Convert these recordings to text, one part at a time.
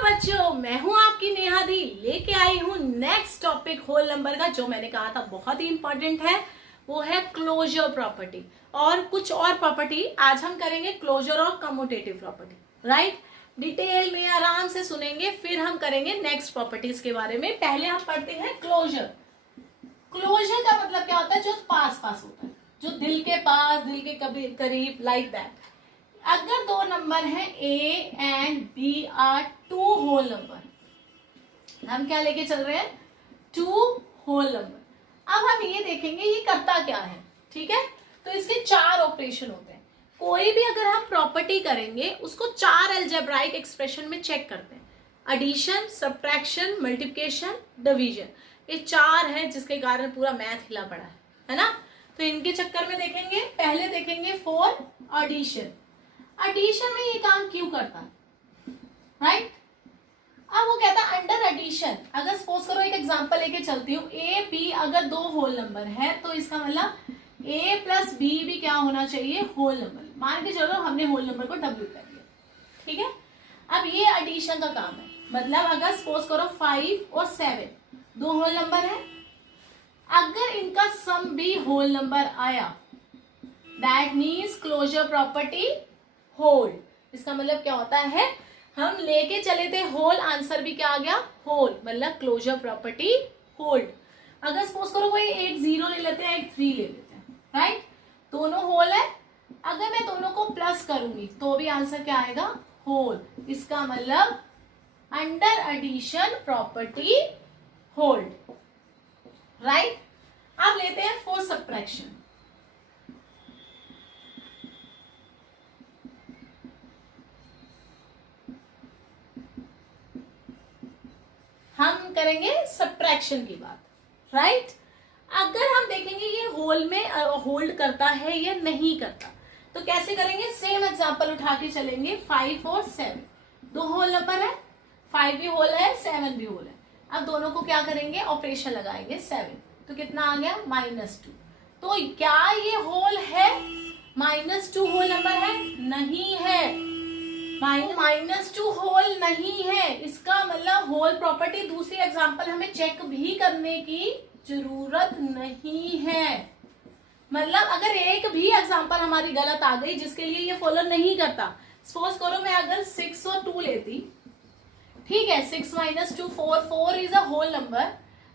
बच्चों, मैं हूं आपकी नेहा दी, लेके आई हूं नेक्स्ट टॉपिक होल नंबर का, जो मैंने कहा था बहुत ही इंपॉर्टेंट है। वो है क्लोजर प्रॉपर्टी और कुछ और प्रॉपर्टी। आज हम करेंगे क्लोजर और कम्यूटेटिव प्रॉपर्टी, राइट। डिटेल में आराम से सुनेंगे, फिर हम करेंगे नेक्स्ट प्रॉपर्टीज के बारे में। पहले हम पढ़ते हैं क्लोजर। क्लोजर का मतलब क्या होता है? जो पास पास होता है, जो दिल के पास, दिल के करीब, लाइक दैट। अगर दो नंबर हैं A and B are two whole number, हम क्या लेके चल रहे हैं? Two whole number. अब हम ये देखेंगे ये करता क्या है, ठीक है। तो इसके चार ऑपरेशन होते हैं। कोई भी अगर हम प्रॉपर्टी करेंगे उसको चार अलजेब्राइक एक्सप्रेशन में चेक करते हैं। Addition, subtraction, multiplication, division. ये चार है जिसके कारण पूरा मैथ हिला पड़ा है ना। तो इनके चक्कर में देखेंगे। पहले देखेंगे फॉर एडिशन। एडिशन में ये काम क्यों करता है, राइट। अब वो कहता है अंडर एडिशन, अगर सपोज करो एक एग्जांपल लेके चलती हूँ, ए बी अगर दो होल नंबर है तो इसका मतलब ए प्लस बी भी क्या होना चाहिए? Whole number. मान के चलो हमने होल नंबर को डब्ल्यू कर दिया, ठीक है। अब ये एडिशन का काम है, मतलब अगर सपोज करो 5 और 7 दो होल नंबर है, अगर इनका सम भी होल नंबर आया, that means closure property hold. इसका मतलब क्या होता है? हम लेके चले थे होल, आंसर भी क्या आ गया? होल, मतलब क्लोजर प्रॉपर्टी होल्ड। अगर सपोज करो कोई एक 0 ले लेते हैं, एक 3 ले लेते हैं, राइट। दोनों होल है, अगर मैं दोनों को प्लस करूंगी तो भी आंसर क्या आएगा? होल। इसका मतलब under addition property hold, right. अब लेते हैं फॉर सब्ट्रैक्शन। हम करेंगे सब्ट्रैक्शन की बात, राइट। अगर हम देखेंगे ये होल में होल्ड करता है या नहीं करता, तो कैसे करेंगे? सेम एग्जांपल उठा के चलेंगे। 5 और 7 दो होल नंबर है, 5 भी होल है, 7 भी होल है। अब दोनों को क्या करेंगे? ऑपरेशन लगाएंगे 7, तो कितना आ गया? -2। तो क्या ये होल है? -2 होल नंबर है? नहीं है, -2 होल नहीं है। इसका मतलब होल प्रॉपर्टी, दूसरी एग्जांपल हमें चेक भी करने की जरूरत नहीं है। मतलब अगर एक भी एग्जांपल हमारी गलत आ गई जिसके लिए ये फॉलो नहीं करता, सपोज करो मैं अगर 6 और 2 लेती, ठीक है, 6 - 2 4 is a whole number,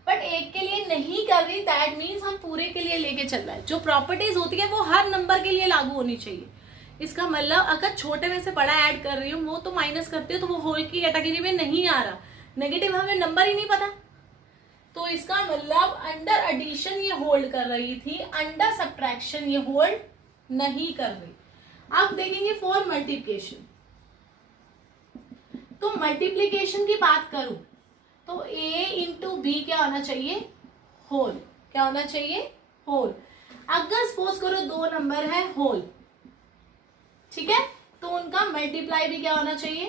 but एक के लिए नहीं कर रही, दैट मीन्स हम पूरे के लिए लेके चल रहे हैं। जो प्रॉपर्टीज होती है वो हर नंबर के लिए लागू होनी चाहिए। इसका मतलब अगर छोटे में से बड़ा ऐड कर रही हूँ, वो तो माइनस करती हूँ, तो वो होल की कैटेगरी में नहीं आ रहा। नेगेटिव हमें नंबर ही नहीं पता, तो इसका मतलब अंडर एडिशन ये होल्ड कर रही थी, अंडर सब्ट्रैक्शन ये होल्ड नहीं कर रही। अब देखेंगे फॉर मल्टीप्लिकेशन। तो मल्टीप्लिकेशन की बात करूं तो a इंटू बी क्या होना चाहिए? होल। क्या होना चाहिए? होल। अगर सपोज करो दो नंबर है होल, ठीक है, तो उनका मल्टीप्लाई भी क्या होना चाहिए?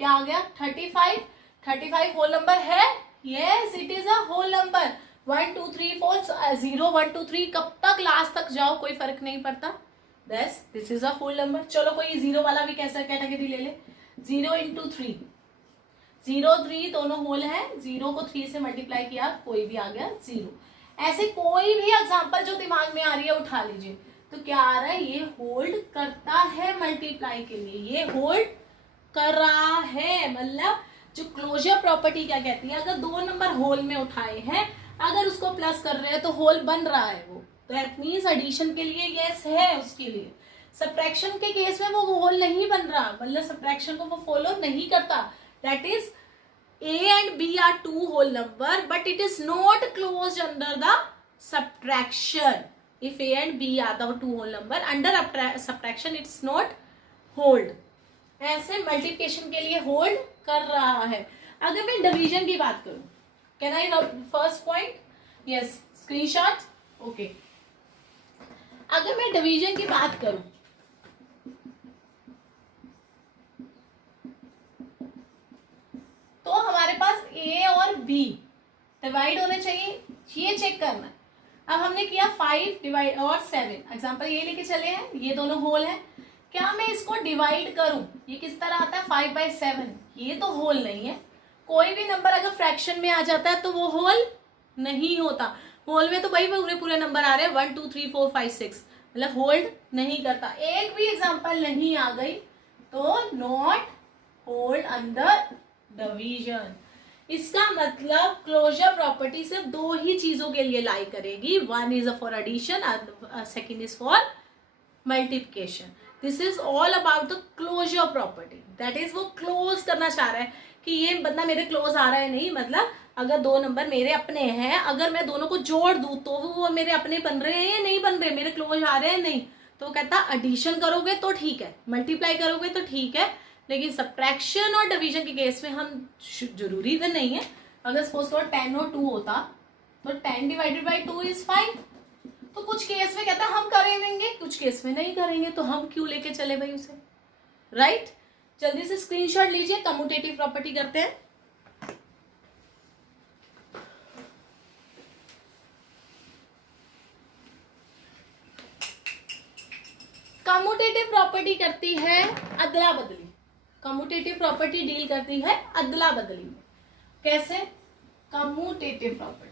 क्या आ गया? 35 होल नंबर है। Yes, it is a whole number. 1 2 3 4 0 1 2 3 कब तक लास्ट तक जाओ कोई फर्क नहीं पड़ता। This is a whole number. चलो कोई 0 वाला भी कैसा कैटेगरी ले ले। 0 × 3 0 3 दोनों होल है, 0 को 3 से मल्टीप्लाई किया, कोई भी आ गया 0। ऐसे कोई भी एग्जांपल जो दिमाग में आ रही है उठा लीजिए। तो क्या आ रहा है? ये होल्ड करता है मल्टीप्लाई के लिए, ये होल्ड कर रहा है। मतलब जो क्लोजर प्रॉपर्टी क्या कहती है? अगर दो नंबर होल में उठाए हैं, अगर उसको प्लस कर रहे हैं तो होल बन रहा है वो, तो दैट मींस एडिशन के लिए यस है उसके लिए। सब्ट्रैक्शन के केस में वो होल नहीं बन रहा, मतलब सब्ट्रैक्शन को वो फॉलो नहीं करता। That is A and B are two whole number, but it is not closed under the subtraction. If A and B are the two whole number, under subtraction it's not hold. ऐसे multiplication के लिए hold कर रहा है। अगर मैं division की बात करूं, can I first point? Yes, screenshot, okay. अगर मैं डिवीजन की बात करूं, तो हमारे पास A और B डिवाइड होने चाहिए, ये चेक करना है। अब हमने किया 5 डिवाइड और 7, एग्जांपल ये लेके चले हैं, ये दोनों होल हैं। क्या मैं इसको डिवाइड करूं, ये किस तरह आता है 5/7, ये तो होल नहीं है। कोई भी नंबर अगर फ्रैक्शन में आ जाता है तो वो होल नहीं होता। होल में तो भाई पूरे पूरे नंबर आ रहे हैं 1 2 3 4 5 6, मतलब होल्ड नहीं करता। एक भी एग्जांपल नहीं आ गई तो नॉट होल्ड अंडर डिवीजन। इसका मतलब क्लोजर प्रॉपर्टी सिर्फ दो ही चीजों के लिए लाई करेगी, one is for addition, second is for multiplication. This is all about the closure property, that is वो क्लोज करना चाह रहा है कि ये बंदा मेरे क्लोज आ रहा है, नहीं मतलब अगर दो नंबर मेरे अपने हैं, अगर मैं दोनों को जोड़ दूं तो वो मेरे अपने बन रहे हैं या नहीं बन रहे, मेरे क्लोज आ रहे हैं नहीं, तो कहता एडिशन करोगे तो ठीक है, मल्टीप्लाई करोगे तो ठीक है, लेकिन सब्ट्रैक्शन और डिवीजन के केस में हम जरूरी तो नहीं है। अगर सपोज करो 10 और 2 होता तो 10 डिवाइडेड बाई 2 इज 5, तो कुछ केस में कहता है हम करेंगे, कुछ केस में नहीं करेंगे, तो हम क्यों लेके चले भाई उसे, राइट। जल्दी से स्क्रीनशॉट लीजिए, कम्यूटेटिव प्रॉपर्टी करते हैं। कम्यूटेटिव प्रॉपर्टी करती है अदला बदली, कम्यूटेटिव प्रॉपर्टी डील करती है अदला बदली में। कैसे? कम्यूटेटिव प्रॉपर्टी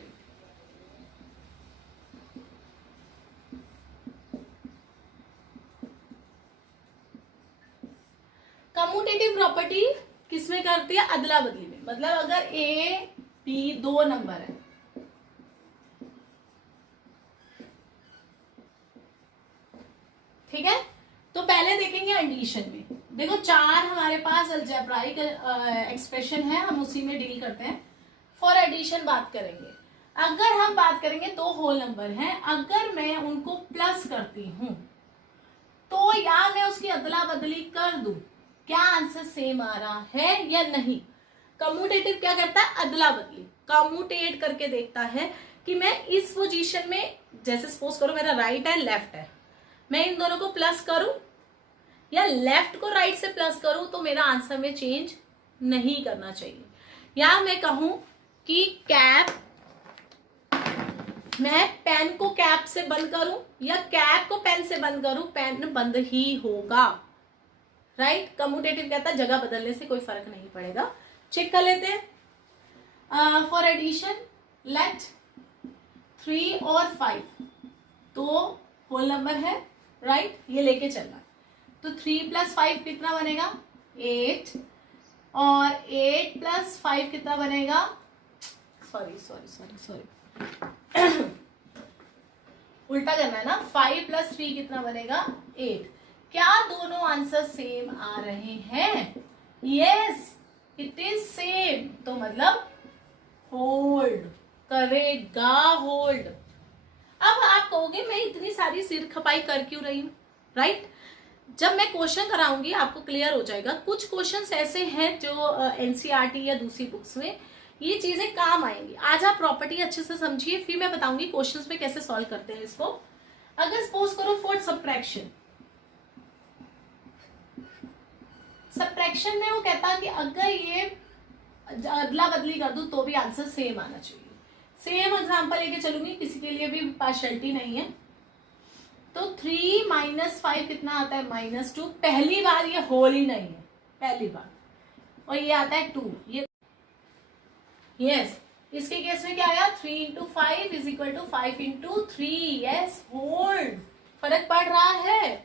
कम्यूटेटिव प्रॉपर्टी किसमें करती है? अदला बदली में। मतलब अगर ए बी दो नंबर है, ठीक है, तो पहले देखेंगे एडिशन में। देखो 4 हमारे पास अलजेब्राइक एक्सप्रेशन है, हम उसी में डील करते हैं। फॉर एडिशन बात करेंगे, अगर हम बात करेंगे दो होल नंबर हैं, अगर मैं उनको प्लस करती हूं तो या मैं उसकी अदला बदली कर दूं, क्या आंसर सेम आ रहा है या नहीं। कम्यूटेटिव क्या करता है? अदला बदली, कम्यूटेट करके देखता है कि मैं इस पोजीशन में, जैसे सपोज करो मेरा राइट है लेफ्ट है, मैं इन दोनों को प्लस करूं या लेफ्ट को राइट से प्लस करूं तो मेरा आंसर में चेंज नहीं करना चाहिए। या मैं कहूं कि कैप, मैं पेन को कैप से बंद करूं या कैप को पेन से बंद करूं, पेन बंद ही होगा, राइट। कम्यूटेटिव कहता है जगह बदलने से कोई फर्क नहीं पड़ेगा। चेक कर लेते हैं। फॉर एडिशन लेट 3 और 5 तो होल नंबर है, राइट, ये लेके चलना। तो 3 + 5 कितना बनेगा? 8, और 8 + 5 कितना बनेगा? सॉरी उल्टा करना है ना, 5 + 3 कितना बनेगा? 8। क्या दोनों आंसर सेम आ रहे हैं? यस, इट इज सेम, तो मतलब होल्ड करेगा, होल्ड। अब आप कहोगे मैं इतनी सारी सिर खपाई कर क्यों रही हूं, राइट। जब मैं क्वेश्चन कराऊंगी आपको क्लियर हो जाएगा। कुछ क्वेश्चंस ऐसे हैं जो एनसीईआरटी या दूसरी बुक्स में ये चीजें काम आएंगी। आज आप प्रॉपर्टी अच्छे से समझिए, फिर मैं बताऊंगी क्वेश्चंस में कैसे सॉल्व करते हैं इसको। अगर सपोज करो फॉर सब्ट्रैक्शन में वो कहता कि अगर ये अदला बदली कर दूं तो भी आंसर सेम आना चाहिए। सेम एग्जांपल लेके चलूंगी, किसी के लिए भी पार्शियलिटी नहीं है। तो 3 - 5 कितना आता है? -2। पहली बार ये होल ही नहीं है, पहली बार। और ये आता है 2, ये यस। इसके केस में क्या आया? 3 × 5 = 5 × 3। यस, होल्ड, फर्क पड़ रहा है।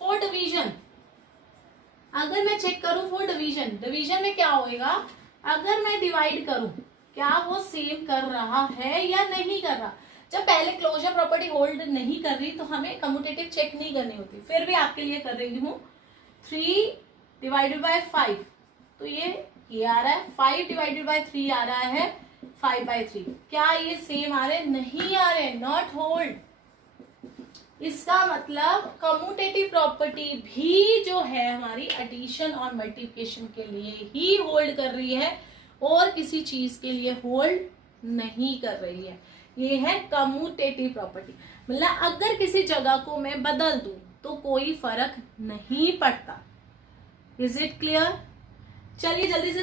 फॉर डिवीजन अगर मैं चेक करूं, फॉर डिवीजन में क्या होएगा? अगर मैं डिवाइड करूं, क्या वो सेम कर रहा है या नहीं कर रहा। जब पहले क्लोजर प्रॉपर्टी होल्ड नहीं कर रही तो हमें कम्यूटेटिव चेक नहीं करनी होती, फिर भी आपके लिए कर रही हूं। 3 / 5 तो ये आ रहा है, 5 / 3 आ रहा है 5/3। क्या ये सेम आ रहे? नहीं आ रहे, नॉट होल्ड। इसका मतलब कम्यूटेटिव प्रॉपर्टी भी जो है हमारी एडिशन और मल्टीप्लिकेशन के लिए ही होल्ड कर रही है और किसी चीज के लिए होल्ड नहीं कर रही है। ये है कम्यूटेटिव प्रॉपर्टी। मतलब अगर किसी जगह को मैं बदल दूं तो कोई फर्क नहीं पड़ता। Is it clear? चलिए जल्दी से